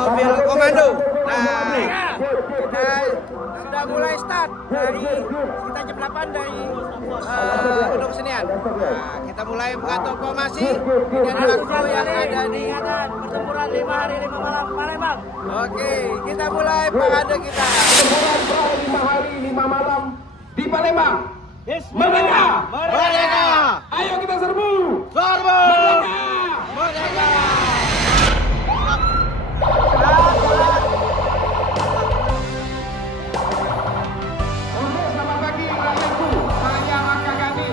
mobil komando. Nah, kita sudah mulai start dari sekitar jam 8 dari Gedung Kesenian. Nah, kita mulai mengatur formasi. Ini adalah kru yang ada di pertempuran 5 hari 5 malam Palembang. Oke, kita mulai parade kita. Pertempuran 5 hari 5 malam di Palembang. Merdeka! Merdeka! Ayo kita serbu! Serbu! Merdeka! Merdeka! Oke, selamat pagi rakyatku. Saya Maka Gani.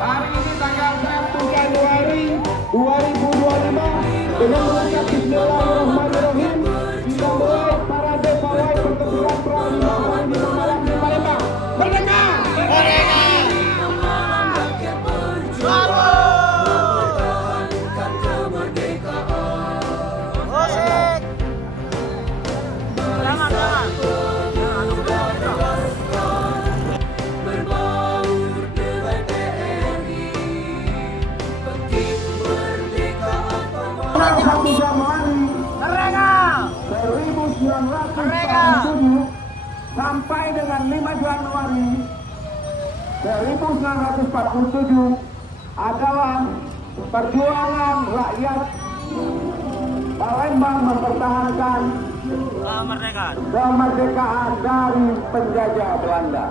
Hari ini tanggal 1 Januari 2025 dengan mengucap Bismillahirrahmanirrahim kita mulai parade pawai pertempuran perang 5 hari 5 malam di Palembang. Merdeka! Merdeka! Sampai dengan 5 Januari 1947 adalah perjuangan rakyat Palembang mempertahankan kemerdekaan dari penjajah Belanda.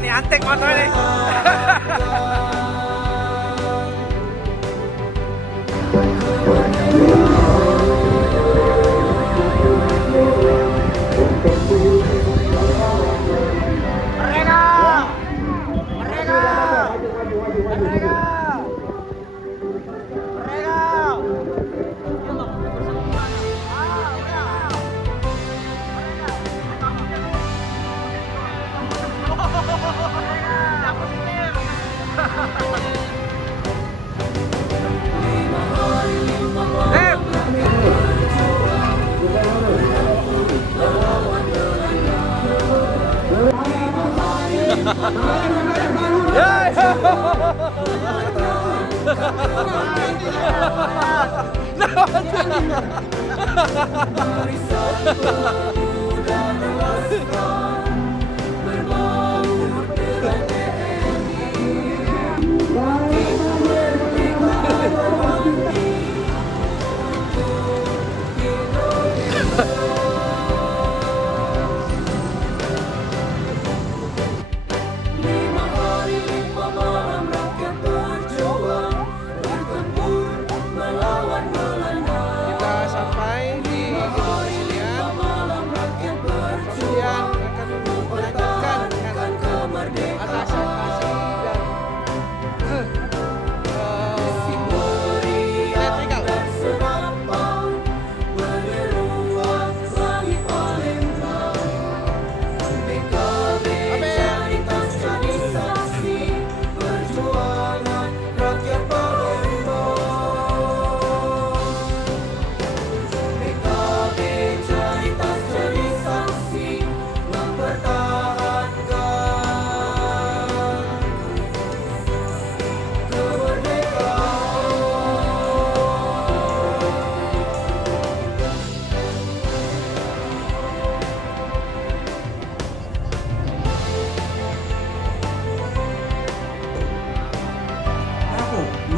Ini antek motor ini.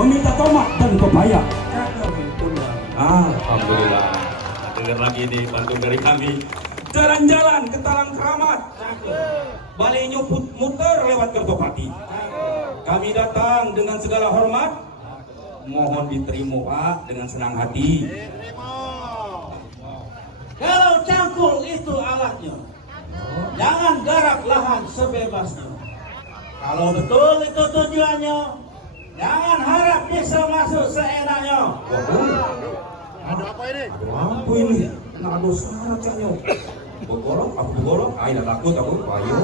meminta tomat dan pepaya. Alhamdulillah. Dengar lagi nih pantun dari kami. Jalan-jalan ke Talang Keramat. Balik nyuput muter lewat Kertopati. Kami datang dengan segala hormat. Mohon diterima Pak dengan senang hati. Kalau cangkul itu alatnya, jangan garap lahan sebebasnya. Kalau betul itu tujuannya, jangan harap bisa masuk seenaknya. Ada apa ini? Apa ini? Nado syarat kayaknya. Begorok, aku begorok. Tidak takut aku. Ayo.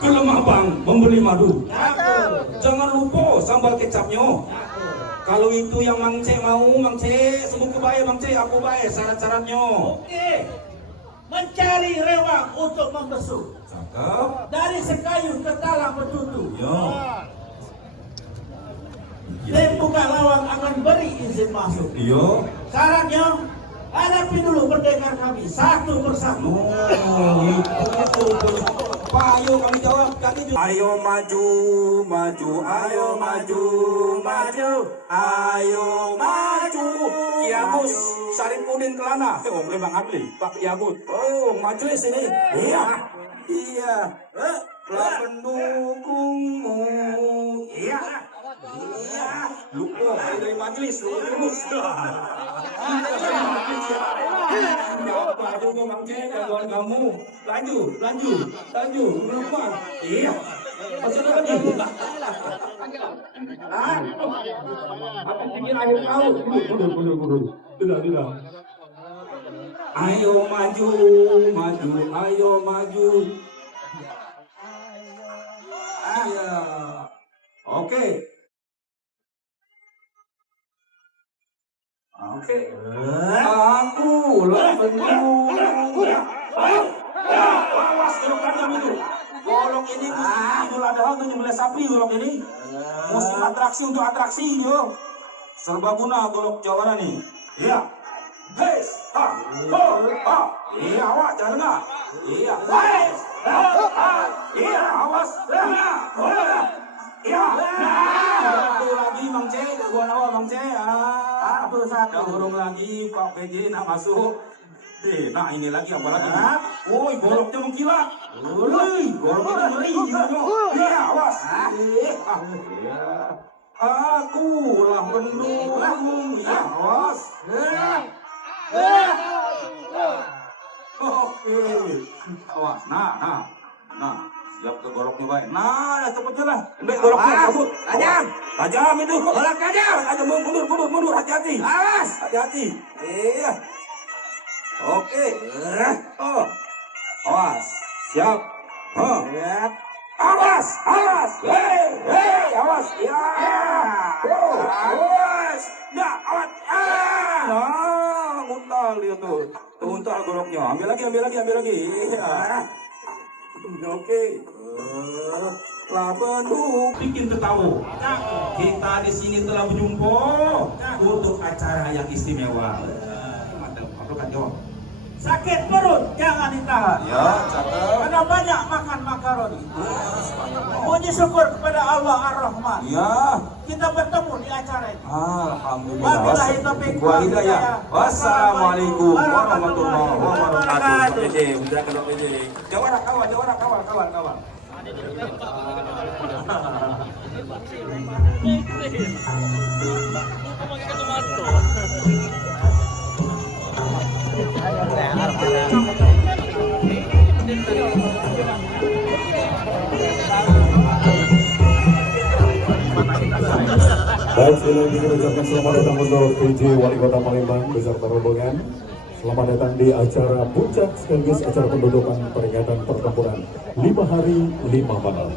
Kelemah bang, membeli madu. Jangan lupa sambal kecapnya. Kalau itu yang Mang C mau, Mang C, semua kebayar Mang C, aku bayar syarat-syaratnya. Oke, mencari rewang untuk membesuk. Cakep. Dari Sekayu ke Talang Betutu. Yo. Tim buka lawang akan beri izin masuk. Yo. Syaratnya, hadapi dulu pendekar kami satu persatu. Oh, itu. Pak, ayo kami jawab. Ayo maju, maju, ayo maju, maju, ayo maju. Kiabus, Saripudin Kelana. Oh, memang abli, Pak Kiabus. Oh, maju di sini. Iya, iya. Pendukungmu. Iya. Iya. Lupa dari majelis, lurus. Maju Mang C, jagoan kamu. Laju. Lupa. Iya. Masuk lagi. Apa pikir akhir kau? Tidak. Ayo maju, ayo maju. Ayo. Oke. Aku lah pendukung. Awas golongannya itu. Golong ini Idul Adha 17 April golong ini. Musim atraksi untuk atraksi yo. Serbaguna golok Jawa nih. Iya. Hes, ha, ho, ha. Iya, awak jangan enggak. Iya. Hes, ha, ha. Iya, awas. Iya. Satu lagi Mang C, gua awak Mang C. Satu burung lagi Pak PJ nak masuk. Nah ini lagi apa lagi? Woi, goloknya mengkilat. Woi, goloknya ngeri. Iya, awas. Aku lah pendukung. Ya, awas. Oke. Awas. Nah. Siap ke goloknya baik. Nah, cepetnya lah. Ambil goloknya, cabut. Tajam itu. Golok tajam. Mundur. Hati-hati. Awas. Hati-hati. Iya. Oke. Oh. Awas. Siap. Siap. Awas. Hei. Awas. Ya. Awas. Ya. Awas. Nah, untal dia tuh. Tuh untal goloknya. Ambil lagi. Iya. Oke. Labenu bikin ketawa. Kita di sini telah berjumpa untuk acara yang istimewa. Mantap, apa kan jawab? Sakit perut jangan ditahan. Ya, cakep. Karena banyak makan makaroni. Puji syukur kepada Allah Ar-Rahman. Ya. Kita bertemu di acara ini. Alhamdulillah. Wabillahi taufiq wal hidayah. Wassalamualaikum warahmatullahi wabarakatuh. Jawara kawan. Baik, sekali lagi kita ucapkan selamat datang untuk PJ Wali Kota Palembang beserta rombongan. Selamat datang di acara puncak sekaligus acara pendodokan peringatan pertempuran 5 hari 5 malam.